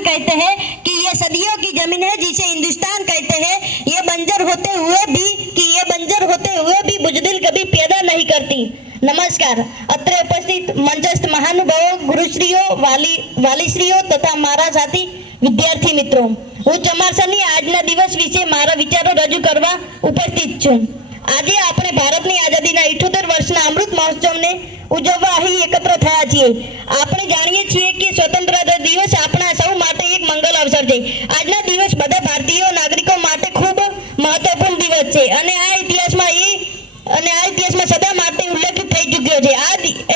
हिंदुस्तान कहते हैं कि ये सदियों की जमीन है जिसे हिंदुस्तान कहते हैं। ये बंजर होते हुए भी बुजदिल कभी पैदा नहीं करती। नमस्कार। अत्र उपस्थित मंचस्थ महानुभावों, गुरुश्रीओ, वालीश्रीओ तथा मारा साथी विद्यार्थी मित्रों, હું ચમારસરની આજના દિવસ વિશે મારા વિચારો રજૂ કરવા ઉપસ્થિત છું। આજે આપણે ભારતની આઝાદીના 78 વર્ષના અમૃત મહોત્સવને ઉજવવા અહીં એકત્ર થયા છીએ। આપણે જાણીએ છીએ કે સ્વતંત્રતા દિવસ આપણા સૌ માટે એક મંગલ અવસર છે। આજના દિવસ બધા ભારતીય નાગરિકો માટે ખૂબ મહત્વપૂર્ણ દિવસ છે અને આ ઇતિહાસમાં સદા માટે ઉલ્લેખિત થઈ ચૂક્યો છે।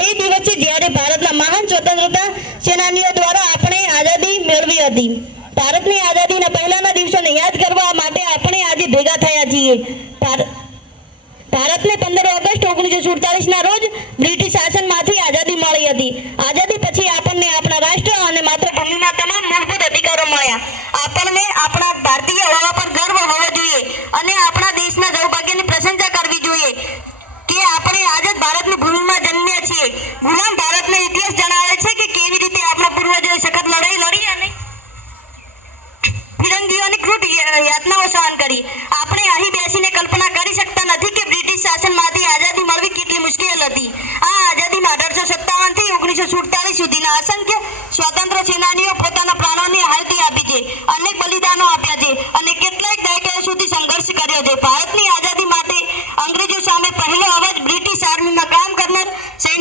એ દિવસ છે જ્યારે ભારતના મહાન સ્વતંત્રતા સેનાનીઓ દ્વારા આપણે આઝાદી મેળવી હતી। ભારતની આઝાદીના પહેલાના દિવસોને યાદ કરવા માટે આપણે આજે ભેગા થયા છીએ। ભારતને 15 ઓગસ્ટ 1947ના રોજ બ્રિટિશ શાસનમાંથી આઝાદી મળી હતી। આઝાદી પછી આપણને આપણા રાષ્ટ્ર અને માતૃભૂમિના તમામ મૂળભૂત અધિકારો મળ્યા। આપણને આપણા